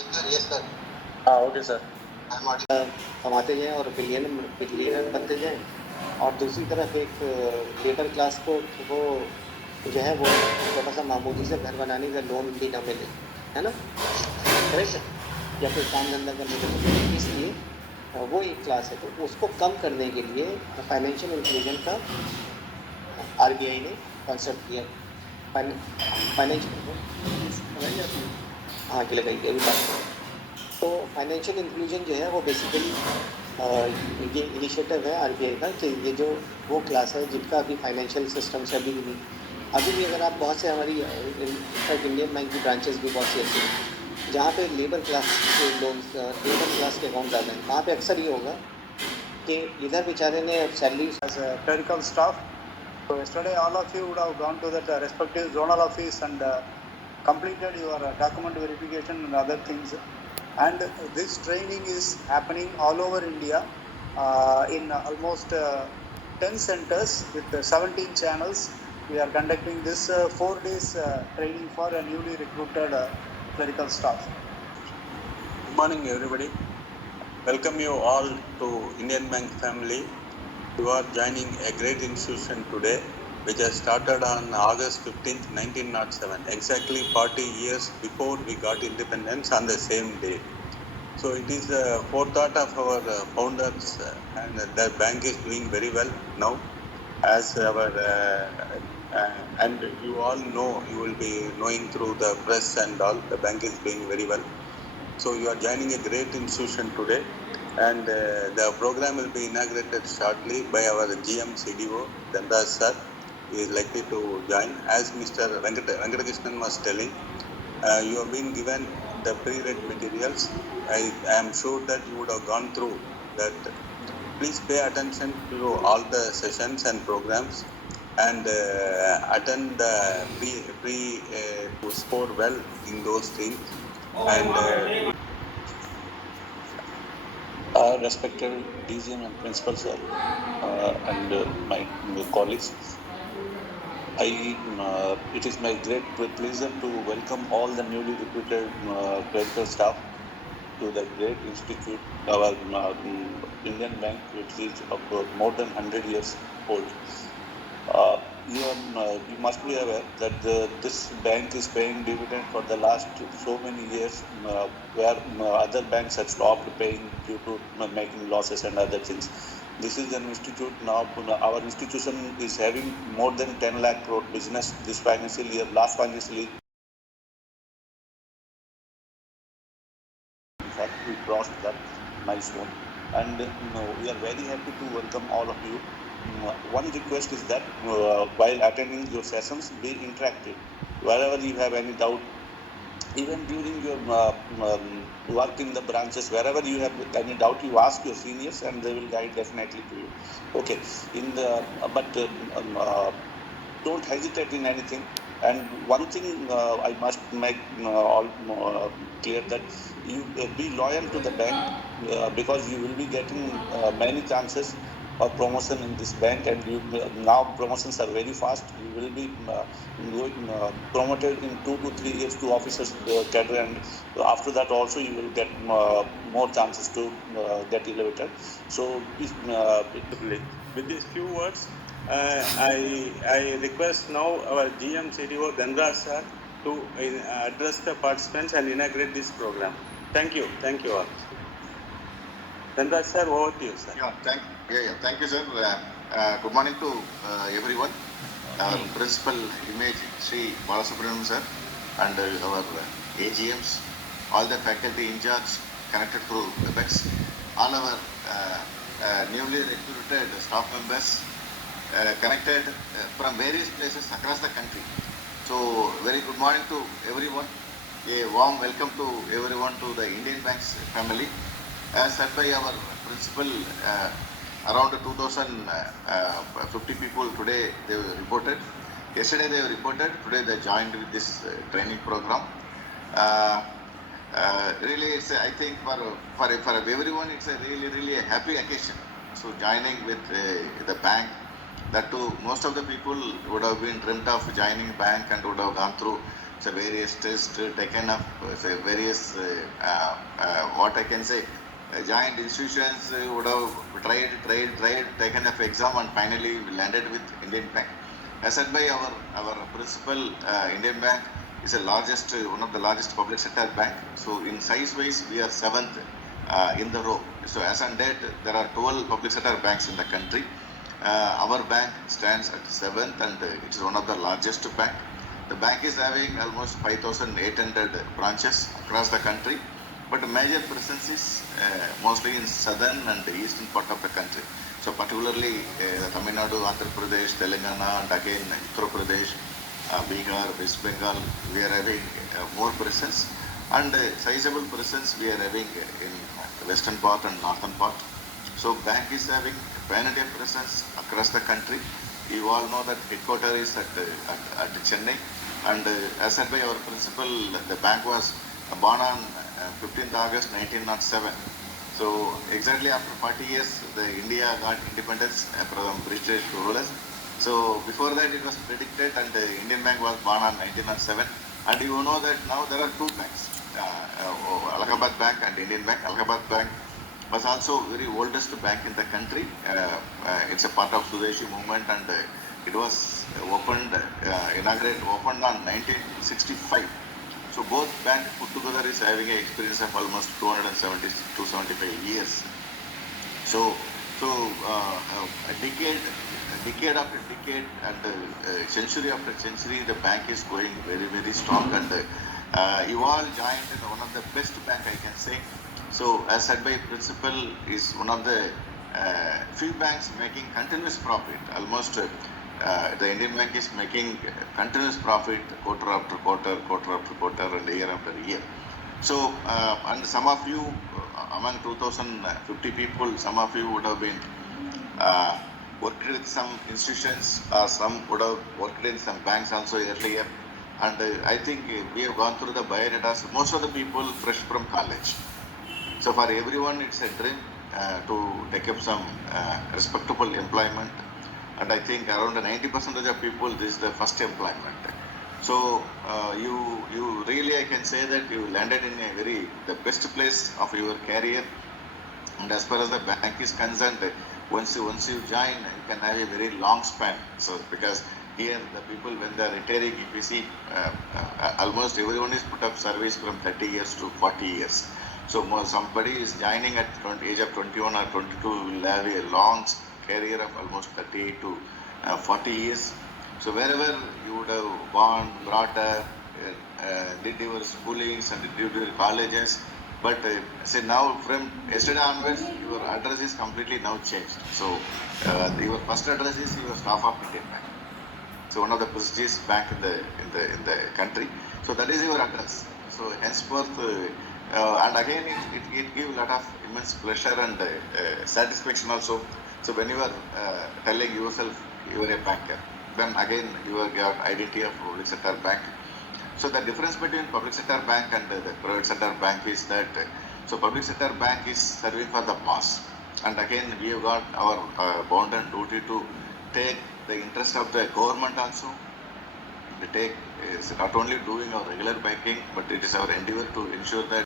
Yes, sir. हाँ okay sir. कमाते जाएं और बिलियनर बनते जाएं, और दूसरी तरफ एक लेबर क्लास को वो जो है वो छोटा सा मामूली से घर बनाने का लोन भी ना मिले, है ना, करेक्ट है, या कोई काम धंधा करने के लिए। इसलिए वो एक क्लास है, तो उसको कम करने के लिए फाइनेंशियल इंक्लूजन का आरबीआई ने कॉन्सेप्ट किया। फाइनेंशियल हाँ कि लगाइए अभी बात करें। तो फाइनेंशियल इंक्लूजन जो है वो बेसिकली ये इनिशिएटिव है आरबीआई का कि ये जो वो क्लास है जिनका अभी फाइनेंशियल सिस्टम से अभी भी अगर आप बहुत से हमारी इनफैक्ट इंडियन बैंक की ब्रांचेस भी बहुत सी ऐसी हैं जहाँ पे लेबर क्लास के लोग लेबर क्लास के अकाउंट ज़्यादा हैं, वहाँ पे अक्सर ये होगा कि इधर बेचारे ने salary As a clerical staff, so yesterday all of you would have gone to that respective zonal office and completed your document verification and other things. And this training is happening all over India in almost 10 centers with 17 channels. We are conducting this 4 days training for a newly recruited clerical staff. Good morning, everybody. Welcome you all to Indian Bank family. You are joining a great institution today, which has started on August 15th, 1907, exactly 40 years before we got independence on the same day. So it is the forethought of our founders, and the bank is doing very well now. As our and you all know, you will be knowing through the press and all, the bank is doing very well. So you are joining a great institution today, and the program will be inaugurated shortly by our GM CDO Dandas sir. He is likely to join. As Mr. Venkatakrishnan was telling, you have been given the pre-read materials. I am sure that you would have gone through that. Please pay attention to all the sessions and programs, and attend the to score well in those things. And respected DGM and principal sir, and my colleagues, it is my great pleasure to welcome all the newly recruited clerical staff to the great institute, our Indian Bank, which is more than 100 years old. You must be aware that this bank is paying dividend for the last so many years, where other banks have stopped paying due to making losses and other things. This is an institute now. Our institution is having more than 10 lakh crore business this financial year. Last financial year, in fact, we crossed that milestone, and we are very happy to welcome all of you. One request is that while attending your sessions, be interactive. Wherever you have any doubt, even during your work in the branches, wherever you have any doubt, you ask your seniors and they will guide definitely to you. Okay, but don't hesitate in anything. And one thing I must make all clear, that you be loyal to the bank, because you will be getting many chances of promotion in this bank, and now promotions are very fast. You will be promoted in 2 to 3 years to officers cadre, and after that also you will get more chances to get elevated. So with these few words, I request now our GM CDO Dhanraj sir to address the participants and inaugurate this program. Thank you all. Dhanraj sir, over to you, sir. Thank you, sir. Good morning to everyone. Our principal image, Sri Balasubramanian sir, and our AGMs, all the faculty in charge connected through WebEx, all our newly recruited staff members connected from various places across the country. So, very good morning to everyone. A warm welcome to everyone to the Indian Bank's family. As said by our principal, around 2,050 people today they reported. Yesterday they reported, today they joined with this training program. Really, it's I think for everyone, it's a really a happy occasion. So joining with the bank, that too, most of the people would have been dreamt of joining bank and would have gone through so various tests taken up, so various, what I can say, giant institutions would have tried, taken up exam and finally landed with Indian Bank. As said by our principal, Indian Bank is the largest, one of the largest public sector bank. So in size wise, we are 7th in the row. So as on date, there are 12 public sector banks in the country. Our bank stands at 7th and it is one of the largest bank. The bank is having almost 5,800 branches across the country, but the major presence is mostly in southern and eastern part of the country. So particularly Tamil Nadu, Andhra Pradesh, Telangana, and again Uttar Pradesh, Bihar, West Bengal, we are having more presence, and sizable presence we are having in western part and northern part. So bank is having pan-India presence across the country. You all know that headquarters is at Chennai, and as said by our principal, the bank was born on 15th August 1907. So exactly after 40 years, the India got independence from British rulers. So before that, it was predicted, and the Indian Bank was born on 1907. And you know that now there are two banks, Allahabad Bank and Indian Bank. Allahabad Bank was also very oldest bank in the country. It's a part of Swadeshi movement, and it was opened on 1965. So both banks put together is having an experience of almost 275 years. So a decade after decade, and century after century, the bank is going very, very strong, and you all joined in one of the best bank, I can say. So as said by principal, is one of the few banks making continuous profit. Almost the Indian Bank is making continuous profit quarter after quarter, and year after year. So and some of you, among 2,050 people, some of you would have been worked with some institutions, some would have worked in some banks also earlier, and I think we have gone through the biodatas. Most of the people fresh from college. So for everyone, it's a dream to take up some respectable employment, and I think around 90% of people, this is the first employment. So you really, I can say that you landed in the best place of your career. And as far as the bank is concerned, once you join, you can have a very long span. So because here the people, when they are retiring, if you see, almost everyone is put up service from 30 years to 40 years. So somebody is joining at age of 21 or 22 will have a long career of almost 38 to 40 years. So wherever you would have born, brought up, did your schoolings and did your colleges, but say now from yesterday onwards, your address is completely now changed. So your first address is your staff of Indian Bank. So one of the prestigious bank in the country. So that is your address. So henceforth, and again it gives a lot of immense pleasure and satisfaction also. So when you are telling yourself you are a banker, then again you have got identity of public sector bank. So the difference between public sector bank and the private sector bank is that so public sector bank is serving for the mass, and again we have got our bond and duty to take the interest of the government also. We take is not only doing our regular banking, but it is our endeavor to ensure that